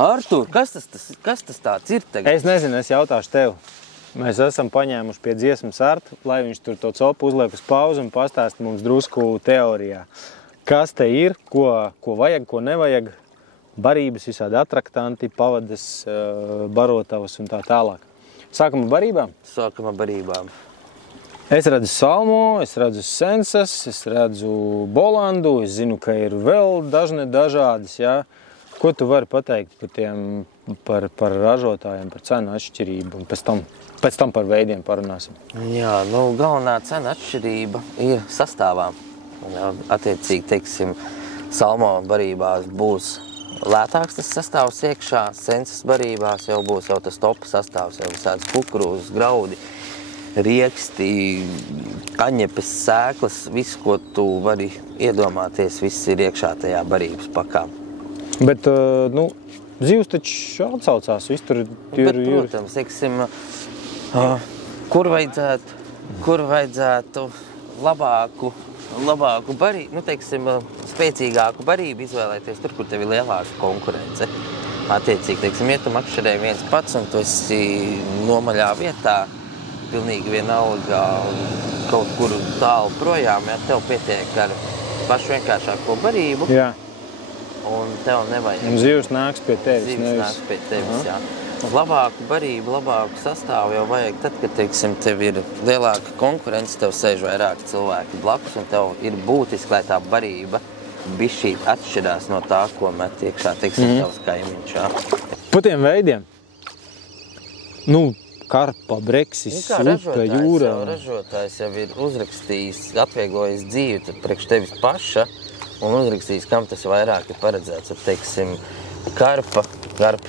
Artur, kas tas tāds ir tagad? Es nezinu, es jautāšu tev. Mēs esam paņēmuši pie dziesmas Artu, lai viņš tur to copu uzliek uz pauzi un pastāsta mums drusku teorijā. Kas te ir, ko vajag, ko nevajag, barības, visādi atraktanti, pavadas, barotavas un tā tālāk. Sākam ar barībām? Sākam ar barībām. Es redzu salmo, es redzu sensas, es redzu bolandu, es zinu, ka ir vēl dažādas, jā. Ko tu vari pateikt par ražotājiem, par cenu atšķirību un pēc tam par veidiem parunāsim? Jā, galvenā cena atšķirība ir sastāvā. Attiecīgi, teiksim, salmo barībās būs lētāks tas sastāvs iekšā, sensas barībās jau būs tas topa sastāvs, jau visādas kukurūzas, graudi, rieksti, kaņepes, sēklas, viss, ko tu vari iedomāties, viss ir iekšā tajā barības pakā. Bet, zivs taču atsaucās, viss tur ir... Protams, teiksim, kur vajadzētu labāku barību, teiksim, spēcīgāku barību izvēlēties tur, kur tev ir lielāka konkurence. Attiecīgi, teiksim, ja tu makšķerē viens pats un tu esi nomaļā vietā, pilnīgi vienalga kaut kur tālu projām, ja tev pietiek ar pašu vienkāršāko barību, jā. Un tev nevajag. Un zivs nāks pie tevis. Zivs nāks pie tevis, jā. Labāku barību, labāku sastāvu jau vajag tad, kad, teiksim, tev ir lielāka konkurence, tev sēž vairāk cilvēki blakus, un tev ir būtiski, lai tā barība bišķīt atšķirās no tā, ko met iekšā, teiksim, tavs kaimiņš, jā. Pa tiem veidiem? Karpa, breksis, upe, jūra. Ražotājs jau ir uzrakstījis, atvieglojis dzīvi tad priekš tevis paša, un uzrakstījis, kam tas vairāk ir paredzēts. Teiksim, karpa,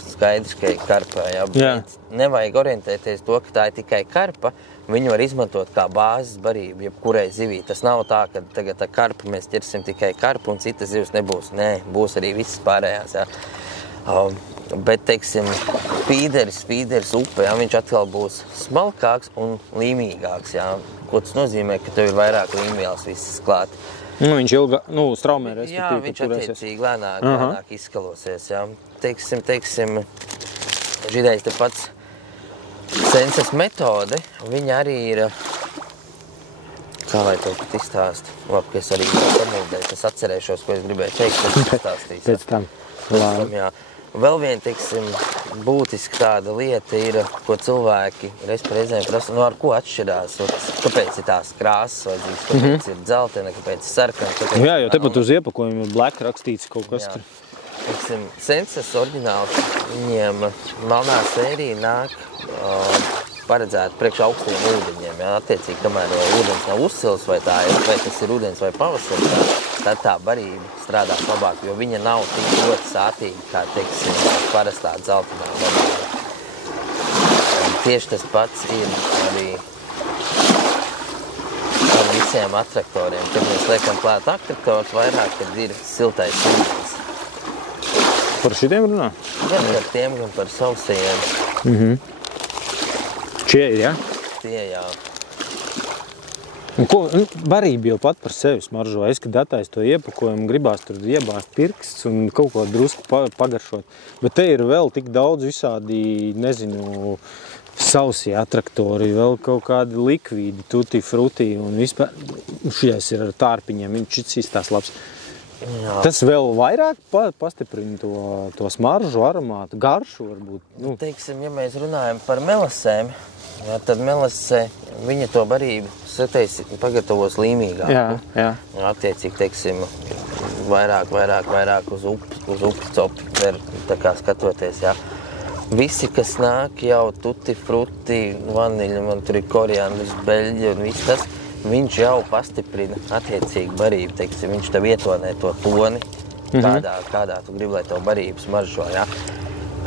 skaidrs, ka ir karpa, jā, bet nevajag orientēties to, ka tā ir tikai karpa, viņu var izmantot kā bāzes barību, jebkurai zivī. Tas nav tā, ka tagad ar karpu mēs ķersim tikai karpu un citas zivs nebūs. Nē, būs arī visas pārējās, jā. Bet, teiksim, fīderis upe, jā, viņš atkal būs smalkāks un līmīgāks, jā. Ko tas nozīmē, ka tev ir vairāk līmvielas visas klāt. Viņš straumē, respektīvi. Jā, viņš attiecīgi lēnāk izskalosies, jā. Teiksim, židējs te pats sensas metode, viņa arī ir, kā lai to pat izstāst, labi, ka es arī samildēju, es atcerēšos, ko es gribēju teikt, tad izstāstīs. Pēc tam, jā. Vēl viena, teiksim, būtiska tāda lieta ir, ko cilvēki reizēm prasa, ar ko atšķirās, kāpēc ir tās krāsas vajadzīgas, kāpēc ir dzeltena, kāpēc ir sarkana. Jā, jo tepat uz iepakojumu ir black rakstīts kaut kas tur. Teiksim, sensas oriģināls, viņiem melnā sērija nāk paredzēta priekš augstiem ūdeņiem. Jā, attiecīgi, kamēr ūdens nav uzsils, vai tas ir ūdens vai pavasaris, tad tā barība strādās labāk, jo viņa nav tik ļoti sātīga, kā, teiksim, parastā dzeltenā barība. Tieši tas pats ir arī ar visiem attraktoriem. Kad mēs liekam klāt atraktors, vairāk, kad ir siltais ūdens. Par šitiem runā? Gan par tiem, gan par sausajiem. Šie ir, jā? Tie, jā. Un barība jau pat par sevi smaržo. Es, kad attais to iepakojumu, gribās tur iebāzt pirksts un kaut ko drusku pagaršot. Bet te ir vēl tik daudz visādi, nezinu, sausie attraktori, vēl kaut kādi likvīdi, tutti, frutti un vispār. Šies ir ar tārpiņiem, šis izstās labs. Jā. Tas vēl vairāk pastiprina to smaržu, aromātu, garšu varbūt. Teiksim, ja mēs runājam par melasēm, jā, tad melasē viņa to barību pagatavos līmīgāku. Jā. Attiecīgi, teiksim, vairāk uz upi copi, tā kā skatoties, jā. Visi, kas nāk jau tutti, frutti, vaniļa, man tur ir koriandrs, beļģi un viss tas, viņš jau pastiprina attiecīgi barību, teiksim, viņš tev ietonē to toni, kādā tu gribi, lai tev barību smaržo, jā.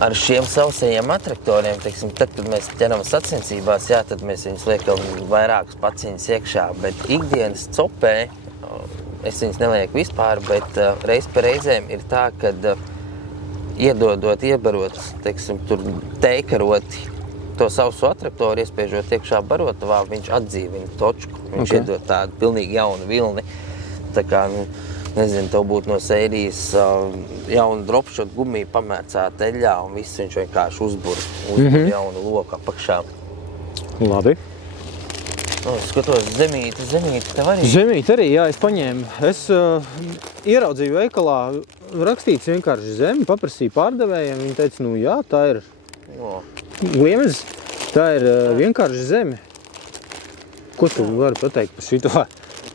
Ar šiem sausajiem attraktoriem, teiksim, tad, kad mēs ķeram sacensībās, jā, tad mēs viņus liekam vairākas paciņas iekšā, bet ikdienas copē, es viņus nelieku vispār, bet reiz pa reizēm ir tā, kad iebarot, teiksim, tur teikaroti to sausu attraktoru, iespiežot iekšā barotavā, viņš atdzīvina točku, viņš iedod tādu pilnīgi jaunu vilni. Tā kā, nezinu, tev būtu no sērijas jaunu dropshot gumiju pamērcāt eļļā un viss viņš vienkārši uzbur jaunu loku apakšā. Labi. Skatos, zemīti tev arī? Zemīti arī, jā, es paņēmu. Es ieraudzīju veikalā rakstīts vienkārši zemi, paprasīju pārdevējiem, viņi teica, nu jā, tā ir gliemežs, tā ir vienkārši zemi. Ko tu vari pateikt par šito?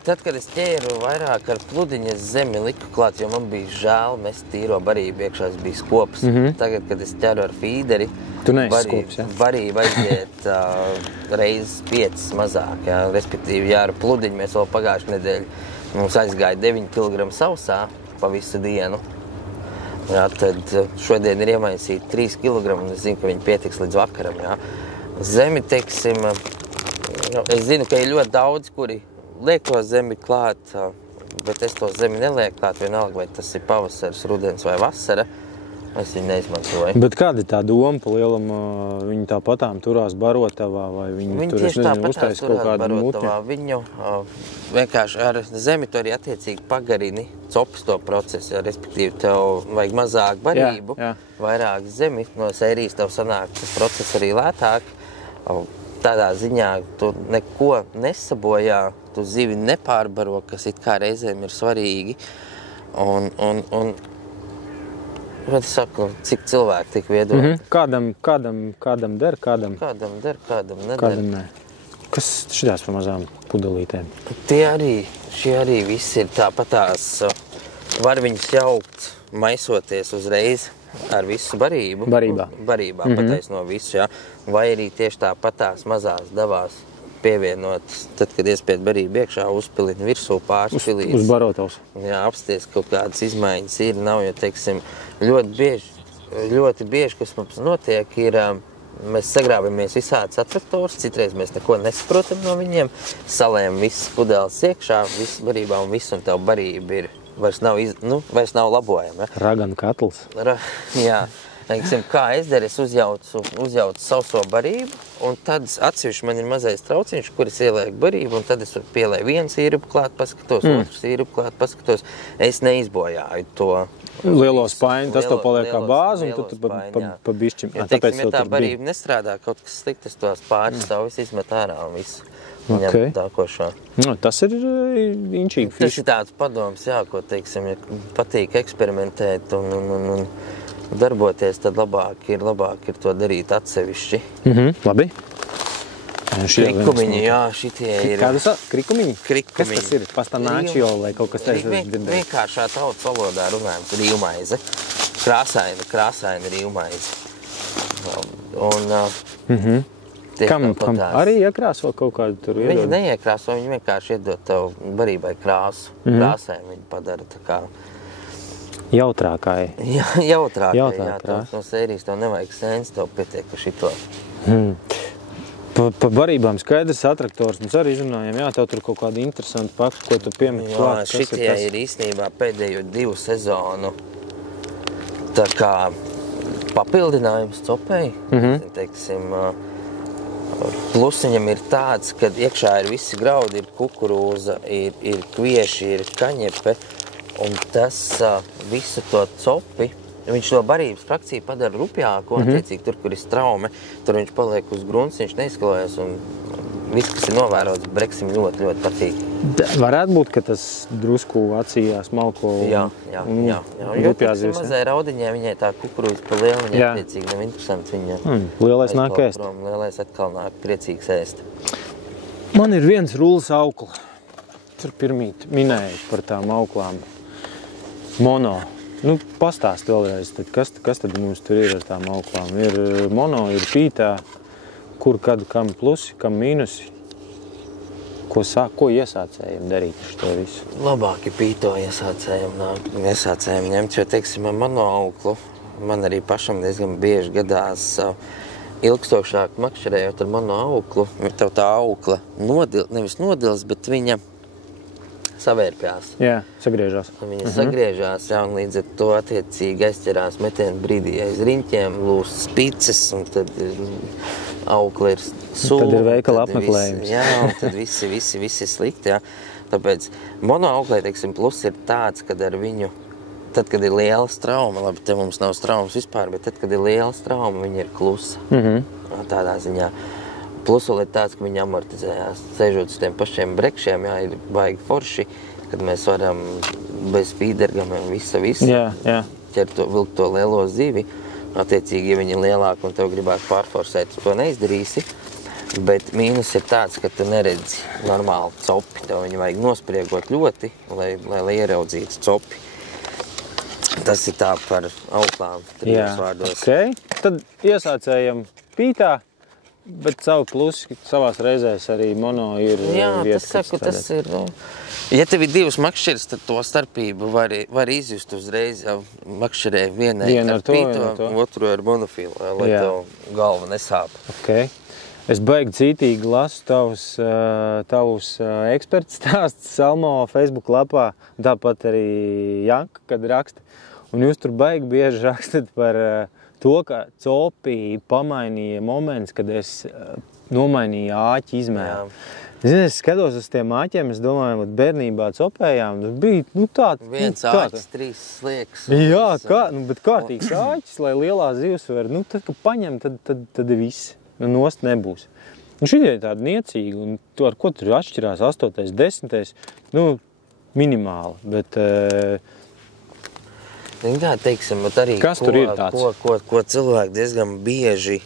Tad, kad es ķēru vairāk ar pludiņas zemi liku klāt, jo man bija žēl mest tīro barību iekšā, es biju skops. Tagad, kad es ķeru ar fīderi, tu neesi skops, ja? Barība aiziet reizes 5 mazāk, ja? Respektīvi, jā, ar pludiņu mēs vēl pagājušu nedēļu mums aizgāja 9 kg sausā pa visu dienu. Jā, tad šodien ir iemaisīti 3 kg un es zinu, ka viņi pietiks līdz vakaram, jā. Zemi, teiksim, es zinu, ka ir ļoti daudz, kuri liek to zemi klāt, bet es to zemi nelieku klāt, vienalga, vai tas ir pavasars, rudens vai vasara, es viņu neizmantoju. Bet kāda ir tā doma pa lielam, viņi tāpatām turās barotavā, vai viņi tur, es nezinu, uztais kaut kādu mutņu? Viņu vienkārši ar zemi tu arī attiecīgi pagarini copas to procesu, ja, respektīvi tev vajag mazāk barību, vairāk zemi, no sērijas tev sanāk tas process arī lētāk. Tādā ziņā tu neko nesabojā, tu zivi nepārbaro, kas it kā reizēm ir svarīgi. Un es saku, cik cilvēki tik viedoti. Kādam der, kādam der, kādam neder. Kādam ne. Kas šitās par mazām pudelītēm? Šie arī visi ir tāpatās, var viņus jaukt, maisoties uzreiz ar visu barību. Barībā pataisno visu, jā. Vai arī tieši tāpatās mazās devās pievienot, tad, kad iespied barību iekšā, uzpilina virsū pārspilīt. Uz barotavas. Jā, apsties kaut kādas izmaiņas ir, nav, jo, teiksim, ļoti bieži, kas mums notiek, ir, mēs sagrābamies visādas atraktorus, citreiz mēs neko nesaprotam no viņiem, salējam visas pudeles iekšā, visas barībā un viss, un tev barība ir. Vairs nav labojama. Ja? Ragan katls. Jā. Teiksim, kā es daru, es uzjaucu sauso barību, un tad atsevišķi man ir mazais trauciņš, kur es ielieku barību, un tad es pielēju vienu sīrupu klāt, paskatos, otru sīrupu klāt, paskatos. Es neizbojāju to lielo spaini, tas to paliek kā bāzi, un tu pa bišķim. Jo, teiksim, ja tā barība nestrādā, kaut kas sliktas, tos pāris stāvis izmet ārā un visu. Tākošā. No, tas ir inčīgi fiši. Tas ir tāds padoms, jā, ko, teiksim, ja patīk eksperimentēt un darboties, tad labāk ir to darīt atsevišķi. Labi. Krikumiņi, jā, šitie ir. Kādas krikumiņi? Krikumiņi. Kas tas ir? Pastanāčio vai kaut kas tāds? Vienkāršā tautas valodā runājam, rīvmaize. Krāsaina rīvmaize. Un Kam arī iekrāso kaut kādu tur iedod? Viņi neiekrāso, viņi vienkārši iedod tev barībai krāsu. Krāsēm viņi padara tā kā jautrākai. Jautrākai, jā. No sērijas tev nevajag sēns, tev pietiek ar šito. Pa barībām skaidrs atraktors mums arī izrunājam, jā, tev tur kaut kādi interesanti fakti, ko tu piemeti klāt. Jā, šitie ir īstenībā pēdējo 2 sezonu tā kā papildinājums copei. Teiksim, plusiņam ir tāds, ka iekšā ir visi graudi, ir kukurūza, ir kvieši, ir kaņepe, un tas visu to copi, viņš to barības frakciju padara rupjāku, attiecīgi tur, kur ir straume, tur viņš paliek uz grunts, viņš neizskalojas, un viss, kas ir novērots, breksim ļoti, ļoti patīk. Varētu būt, ka tas drusku acījās malko Jā. Jo, teiksim, mazai raudiņai, viņai tā kukurūza pa lielu, viņai attiecīgi nav interesants viņa. Lielais nāk ēst. Lielais atkal nāk priecīgs ēst. Man ir viens rulles aukla. Tur pirmīt minēju par tām auklām. Mono. Pastāst vēlreiz, tad kas tad mums tur ir ar tām auklām? Ir mono, ir pītā, kur, kad, kam plusi, kam mīnusi. Ko iesācējiem darīt ar šo visu? Labāk ir pīto iesācējiem ņemt, jo, teiksim, mono auklu man arī pašam diezgan bieži gadās ilgstošāk makšķerējot ar mono auklu. Tev tā aukla nevis nodils, bet viņa savērpjās. Jā, sagriežās. Viņa sagriežās, jā, un līdz ar to attiecīgi aizķerās metienu brīdī aiz riņķiem, lūst spices, un tad aukla ir sula. Tad ir veikala apmeklējums. Jā, un tad visi slikti, jā. Tāpēc monoauklē, teiksim, plus ir tāds, kad ar viņu, tad, kad ir liela trauma, labi, te mums nav traumas vispār, bet tad, kad ir liela trauma, viņa ir klusa. Tādā ziņā. Plus vēl ir tāds, ka viņi amortizējās. Sēžot uz tiem pašiem brekšiem, jā, ir baigi forši, kad mēs varam bez fīdergamiem visu ķert vilkt to lielo zivi. Attiecīgi, ja viņi ir lielāki un tev gribās pārforsēt, to neizdarīsi. Bet mīnus ir tāds, ka tu neredzi normāli copi. Tev viņu vajag nospriegot ļoti, lai ieraudzītu copi. Tas ir tā par auklām, trijos vārdos. Okay. Tad iesācējam pītā, bet savu plusi savās reizēs arī mono ir vieta. Jā, tas ir. Ja tev ir divas makšķeres, tad to starpību var izjust uzreiz. Jau makšķerē vienai ar pīto, otru ar monofilu, lai tev galva nesāp. Okay. Es baigi cītīgi lasu tavus ekspertu stāstus Salmo Facebook lapā, tāpat arī Janka, kad raksta. Un jūs tur baigi bieži rakstat par to, ka copī pamainīja moments, kad es nomainīju āķi izmēru. Zini, es skatos uz tiem āķiem, es domāju, ka bērnībā copējām, tas bija tāds. Viens āķis, 3 sliekas. Jā, bet kārtīgs āķis, lai lielā zivs var, tad, kad paņem, tad ir viss. Nost nebūs. Un šitie ir tādi niecīgi, un to, ar ko tur atšķirās 8., 10., minimāli, bet... Jā, teiksim, bet arī kas tur ir tāds? Ko cilvēki diezgan bieži,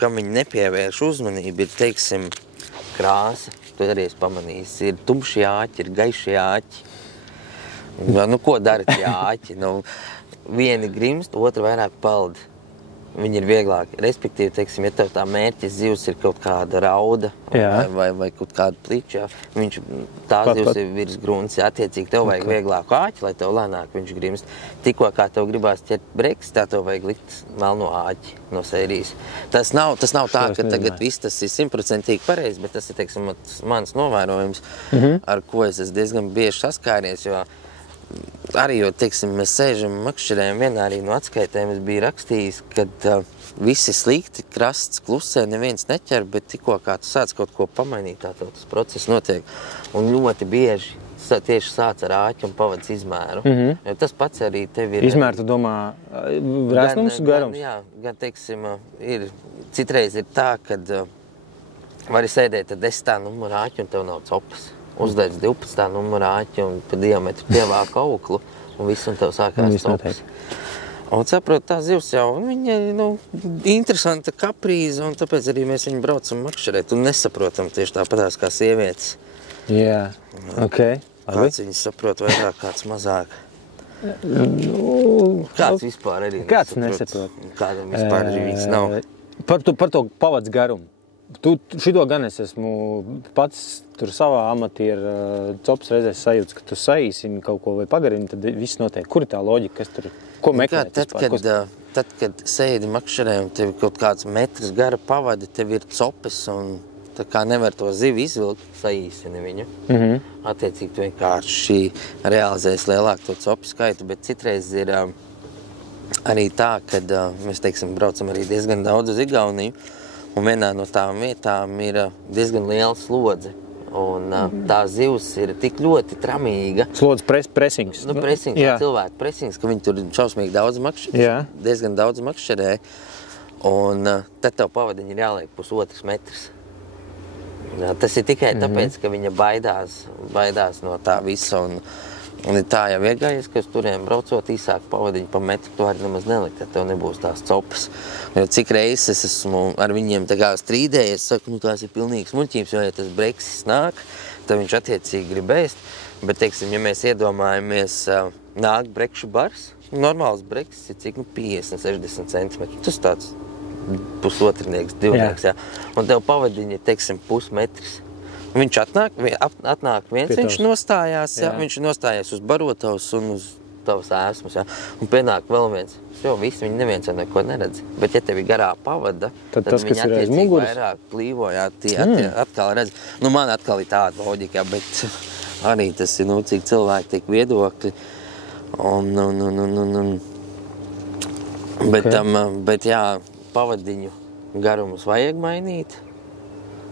kam viņi nepievērš uzmanību, ir, teiksim, krāsa. To arī es pamanījis. Ir tumšie āķi, ir gaišie āķi. Ko dara tie āķi? Vieni grimst, otru vairāk paldi. Viņi ir vieglāki. Respektīvi, teiksim, ja tev tā mērķis zivs ir kaut kāda rauda vai kaut kāda pliča, tā zivs ir virs grunts, attiecīgi tev vajag vieglāku āķi, lai tev lēnāk viņš grimst. Tikko kā tev gribās ķert breks, tā tev vajag likt melno āķi no sērijas. Tas nav tā, ka tagad viss tas ir 100% pareizi, bet tas ir, teiksim, mans novērojums, ar ko es esmu diezgan bieži saskāries, jo arī, teiksim, mēs sēžam makšķerēm, vienā arī no atskaitēm es biju rakstījis, kad visi slikti, krasts, klusē, neviens neķer, bet tikko kā tu sāc kaut ko pamainīt, tā tas process notiek. Un ļoti bieži tieši sāc ar āķi un pavads izmēru. Jo tas pats arī tev ir... Izmēru, tu domā, resnums, garums? Gan, teiksim, citreiz ir tā, kad vari sēdēt ar 10. numuru āķi un tev nav copas. Uzdēc 12. numuru āķi un pa diametru pievāk auklu un viss un tev sākās tops. Un saprot, tā zivs jau, viņa ir interesanta kaprīze un tāpēc arī mēs viņu braucam makšķerēt un nesaprotam tieši tāpatās kā sievietes. Jā, ok. Kāds viņas saprot vairāk, kāds mazāk. Kāds vispār arī nesaprot. Kādam vispār arī viņas nav. Par to pavads garumu. Šito gan es esmu pats tur savā amatieru copas reizēs sajūts, ka tu saīsini kaut ko vai pagarini, tad viss notiek. Kur ir tā loģika, kas tur, ko meklēt vispār? Tad, kad sēdi makšķerē un tev kaut kāds metrs gara pavadi, tev ir copes un tā kā nevar to zivi izvilkt, saīsini viņu. Attiecīgi tu vienkārši realizēs lielāku to copu skaitu, bet citreiz ir arī tā, kad mēs, teiksim, braucam arī diezgan daudz uz Igauniju, un vienā no tām vietām ir diezgan liela slodze. Un tā zivs ir tik ļoti tramīga. Slodze presings. Presings, cilvēku presings, ka viņi tur šausmīgi daudz makšķerē, diezgan daudz makšķerē. Un tad tev pavadiņi ir jāliek 1,5 metrs. Tas ir tikai tāpēc, ka viņa baidās no tā visa. Un ir tā jau iegājies, ka uz turiem braucot īsāk pavadiņu pa metru, to arī nemaz nelikt, tad tev nebūs tās copas. Jo cik reizes es esmu ar viņiem tā kā strīdējies, saku, tās ir pilnīgs muļķības, jo ja tas breksis nāk, tad viņš attiecīgi grib ēst. Bet, teiksim, ja mēs iedomājamies, nāk brekšu bars, normāls breksis ir cik, 50-60 centimetri. Tas tāds pusotrnieks, divnieks, un tev pavadiņi ir, teiksim, 0,5 metrs. Viņš atnāk viens, viņš nostājās uz barotavas un uz tavas ēsmas, un pienāk vēl viens. Jo visi viņi neviens jau neko neredz. Bet ja tevi garā pavada, tad viņi attiecīgi vairāk plīvo, tie atkal redz. Man atkal ir tāda loģika, bet arī tas ir, cik cilvēki tiek viedokļi. Bet jā, pavadiņu garumus vajag mainīt.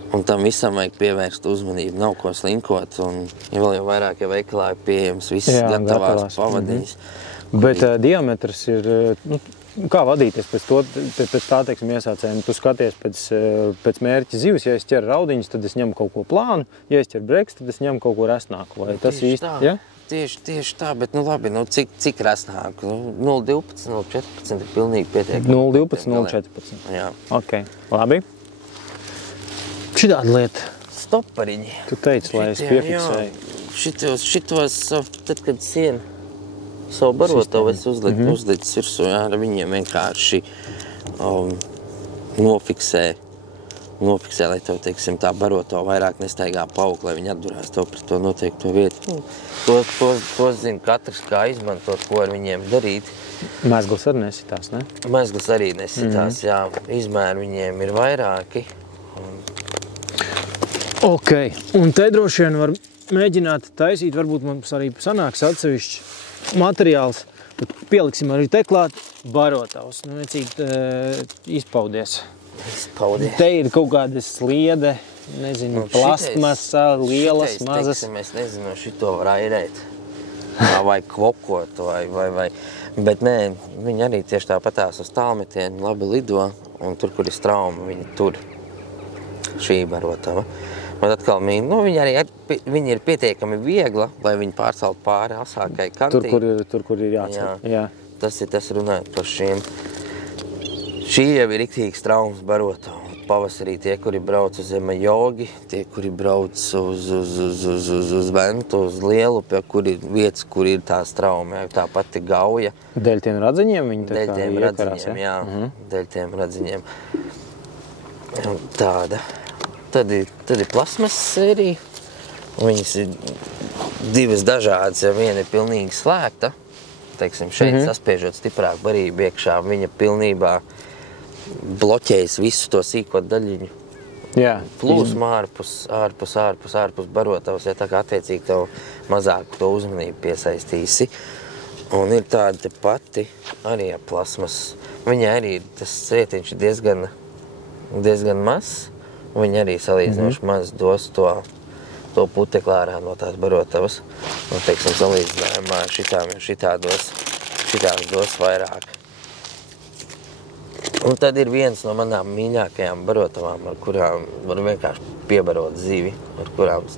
Un tam visam vajag pievērst uzmanību, nav ko slinkot, un vēl jau vairāk, ja veikalā ir pieejams visas gatavās pavadiņas. Bet diametrs ir, kā vadīties pēc tā, teiksim, iesācējiem? Tu skaties pēc mērķa zivs, ja es ķeru raudiņus, tad es ņemu kaut ko plānu, ja es ķeru breks, tad es ņemu kaut ko resnāku. Vai tas īsti, ja? Tieši tā, bet labi, cik resnāk? 0,12, 0,14 ir pilnīgi pietiekami. 0,12, 0,14. Jā. Ok, labi. Šitāda lieta. Stopariņi. Tu teici, lai es piefiksēju. Šitos, tad, kad siena savu barotavu es uzlicis virsū, jā, ar viņiem vienkārši nofiksē, lai tev, teiksim, tā barotava vairāk nestaigā pauk, lai viņi atdurās tev pret to noteikto vietu. To zina katrs, kā izmantot, ko ar viņiem darīt. Mezgls arī nesitās, ne? Mezgls arī nesitās, jā. Izmēri viņiem ir vairāki. Ok, un te droši vien var mēģināt taisīt, varbūt mums arī sanāks atsevišķs materiāls, bet pieliksim arī te klāt barotavs, necīt izpaudies. Te ir kaut kāda sliede, nezinu, plastmasa, lielas, mazas. Teiksim, es nezinu, šito var airēt, vai kvokot, vai, bet nē, viņi arī tieši tāpatās uz tālmetienu labi lido, un tur, kur ir strauma, viņi tur šī barotava. Un atkal, viņi ir pietiekami viegla, lai viņi pārcelt pāri asākai kantī. Tur, kur ir jācelt. Jā. Tas runājot par šiem. Šī jau ir riktīgi straumas barotava. Pavasarī tie, kuri brauc uz Zemajogi, tie, kuri brauc uz Ventu, uz Lielupju, kur ir vietas, kur ir tā strauma, tā pati gauja. Dēļ tiem radziņiem viņi tā kā iekarās? Dēļ tiem radziņiem, jā. Dēļ tiem radziņiem. Tāda. Tad ir plasmas sērija. Viņas ir divas dažādas, ja viena ir pilnīgi slēgta. Teiksim, šeit saspiežot stiprāk barību iekšā, viņa pilnībā bloķējas visu to sīko daļiņu. Jā. Plūsmu ārpus barotavas, ja tā kā attiecīgi tev mazāk to uzmanību piesaistīsi. Un ir tāda te pati arī ar plasmas. Viņa arī tas svietiņš ir diezgan mazs. Viņi arī salīdzinoši maz dos to putekli ārā no tās barotavas. Un, teiksim, salīdzinājumā ar šitās dos vairāk. Un tad ir viens no manām mīļākajām barotavām, ar kurām var vienkārši piebarot zivi, ar kurām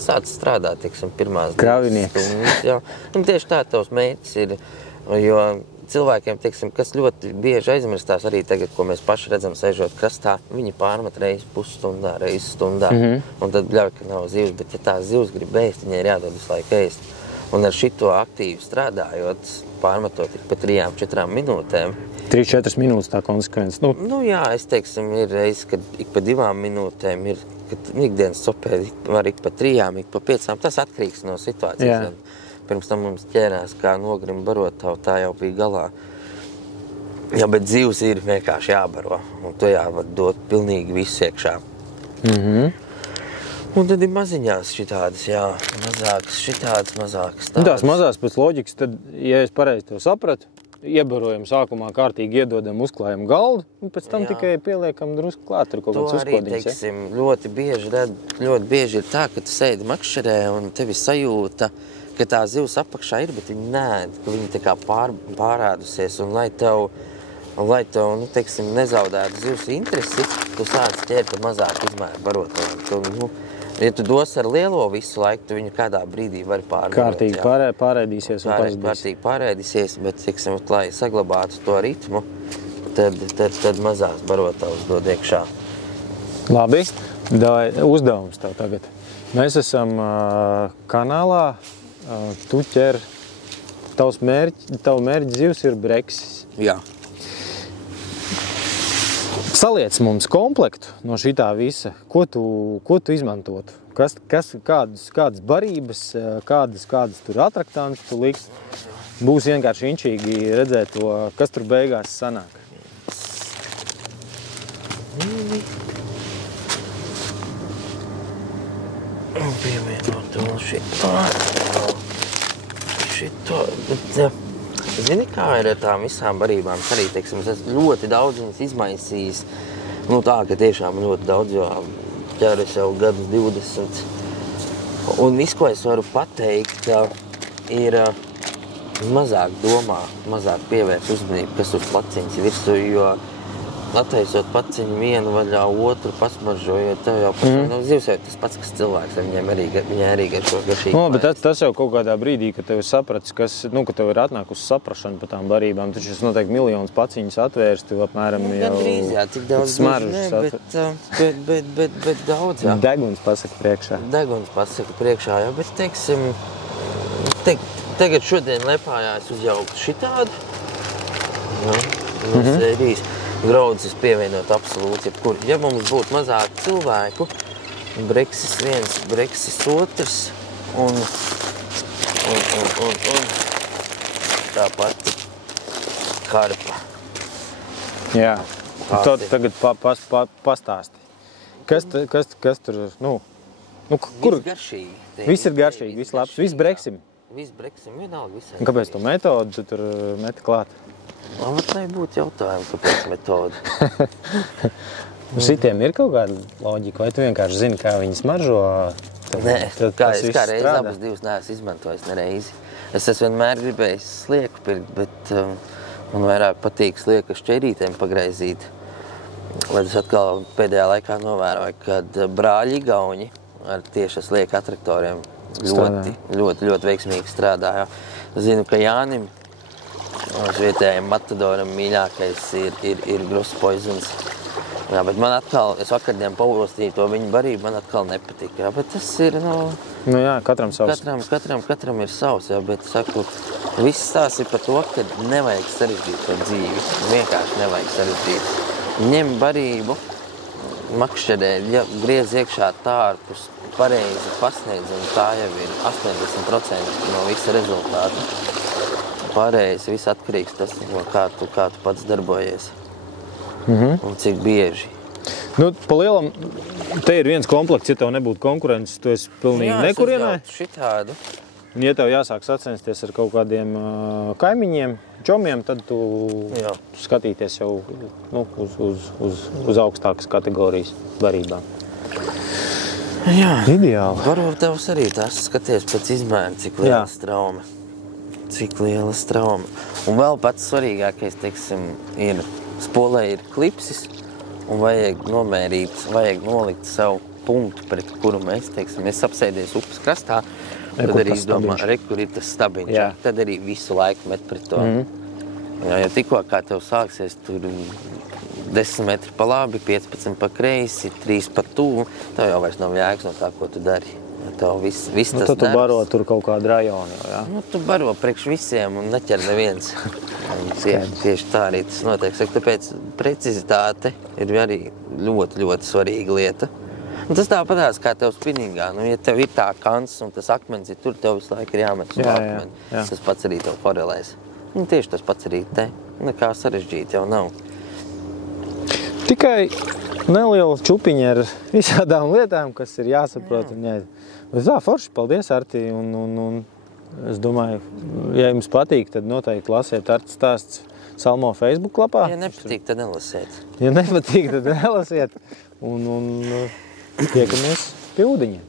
sāc strādāt, teiksim, pirmās stundas. Jā. Un tieši tā tavs mērķis ir, jo cilvēkiem, teiksim, kas ļoti bieži aizmirstās arī tagad, ko mēs paši redzam, sēžot krastā, viņi pārmet reizi pusstundā, reizi stundā, un tad bļauj, ka nav zivs, bet ja tās zivs grib ēst, viņai ir jādod visu laiku ēst. Un ar šito aktīvi strādājot, pārmetot ik pa 3-4 minūtēm. 3-4 minūtes tā konsekvence? Jā, es teiksim, ir reizi, kad ik pa 2 minūtēm ir, kad ikdienas copē var ik pa 3, ik pa 5, tas atkarīgs no situācijas. Jā. Pirms tam mums ķērās, kā nogrim barotavu, tā jau bija galā. Jā, bet zivs ir vienkārši jābaro, un to jāvar dot pilnīgi visu iekšā. Un tad ir maziņās šitādas, jā, mazākas tādas. Tās mazās pēc loģikas, tad, ja es pareizi to sapratu, iebarojam sākumā kārtīgi iedodam, uzklājam galdu, un pēc tam tikai pieliekam drusku klāt, tur kaut kāds uzkodiņas. To arī, teiksim, ļoti bieži ir tā, ka tu sēdi makšerē un tevi sajūta, ka tā zivs apakšā ir, bet viņi nēd, ka viņi tā kā pārādusies, un lai tev, teiksim, nezaudētu zivs interesi, tu sāc ķert ar mazāku izmēru barotavu. Ja tu dos ar lielo visu laiku, tu viņu kādā brīdī vari pārbarot. Kārtīgi pārēdīsies un pazudīs. Kārtīgi pārēdīsies, bet, teiksim, lai saglabātu to ritmu, tad mazās barotavas dod iekšā. Labi, uzdevums tev tagad. Mēs esam kanālā. Tu ķer, tavu mērķi zivs ir breksis. Jā. Saliec mums komplektu no šitā visa. Ko tu izmantotu? Kādas barības, kādas tur atraktanti tu liks? Būs vienkārši inčīgi redzēt to, kas tur beigās sanāk. Pievienot to šito. Zini, kā ir ar tām visām barībām? Arī, teiksim, es ļoti daudz viņas izmaisījis. Tā, ka tiešām ļoti daudz, jo ķēries jau gadus 20. Un viss, ko es varu pateikt, ir mazāk domā, mazāk pievērs uzmanību, kas uz placiņas virsū, jo attaisot paciņu vienu vaļā, otru pasmaržojot, tev jau zivs jau tas pats, kas cilvēks, viņai arī garšo garšīgi. No, bet tas jau kaut kādā brīdī, kad tev ir sapratis, ka tev ir atnākusi saprašana par tām barībām, taču es noteikti miljonus paciņas atvērs, tev apmēram jau drīz, jā, cik daudz bet daudz, jā. Deguns pasaka priekšā. Deguns pasaka priekšā, jā, bet teiksim, tagad šodien Liepājā es uzjauku šitādu, no sērijas. Graudzes pievienot absolūti jebkur. Ja mums būtu mazāk cilvēku, breksis viens, breksis otrs un tā pati karpa. Jā, tad tagad pastāsti. Kas tur, kur? Viss garšīgi. Viss ir garšīgi, viss labs, viss breksim. Viss breksim, vienalga visai. Un kāpēc to metodu tu tur meti klāt? Tai būtu jautājumi, kāpēc metodi. Šitiem ir kaut kāda loģika, vai tu vienkārši zini, kā viņi smaržo? Nē, kā reizi abas divas neesmu izmantojis nereizi. Es esmu vienmēr gribējis slieku pirkt, bet man vairāk patīk slieku šķērītēm pagraizīt. Lai es atkal pēdējā laikā novēroju, kad brāļi Igauņi ar tieši slieku atraktoriem ļoti veiksmīgi strādāja. Zinu, ka Jānim uz vietējiem matadoram mīļākais ir Gross Poisons. Jā, bet man atkal, es vakardien paurostīju to viņu barību, man atkal nepatika. Jā, bet tas ir, jā, katram savs. Katram ir savs, jā, bet saku, viss tās ir par to, ka nevajag sarežģīt to dzīvi. Vienkārši nevajag sarežģīt. Ņem barību, makšķerē, griez iekšā tārpus, pareizi pasniedz, un tā jau ir 80% no visa rezultāta. Pareizi, viss atkarīgs tas, kā tu pats darbojies. Un cik bieži. Pa lielam, te ir viens komplekts, ja tev nebūtu konkurences, tu esi pilnīgi nekurienē. Jā, es šitādu. Un ja tev jāsāk sacensties ar kaut kādiem kaimiņiem, čomiem, tad tu skatīties jau uz augstākas kategorijas barībām. Jā. Ideāli. Varbūt tevs arī tās skaties pēc izmēra, cik liela strauma. Cik liela strauma. Un vēl pats svarīgākais, teiksim, spolē ir klipsis un vajag nomērīt, vajag nolikt savu punktu, pret kuru mēs, teiksim, es apsēdies upes krastā, tad arī domā, kur ir tas stabiņš. Tad arī visu laiku met pret to. Jā, jo tikko kā tev sāksies tur 10 metri pa labi, 15 pa kreisi, 3 pa tuvu, tev jau vairs nav jēgas no tā, ko tu dari. Tev viss tas darbs. Tu baro tur kaut kādu rajonu, jā? Tu baro priekš visiem un neķer neviens. Tieši tā arī tas notiek. Tāpēc precizitāte ir arī ļoti svarīga lieta. Un tas tāpatās kā tev spinningā. Ja tev ir tā kants un tas akmens ir tur, tev visu laiku ir jāmet uz akmeni. Tas pats arī tev forelēs. Tieši tas pats arī te. Nekā sarežģīt jau nav. Tikai neliela čupiņa ar visādām lietām, kas ir jāsaprot un jāiz. Bet tā, forši, paldies, Arti, un es domāju, ja jums patīk, tad noteikti lasiet Arti stāsts Salmo Facebook lapā. Ja nepatīk, tad nelasiet. Ja nepatīk, tad nelasiet, un tiekamies pie ūdeņiem.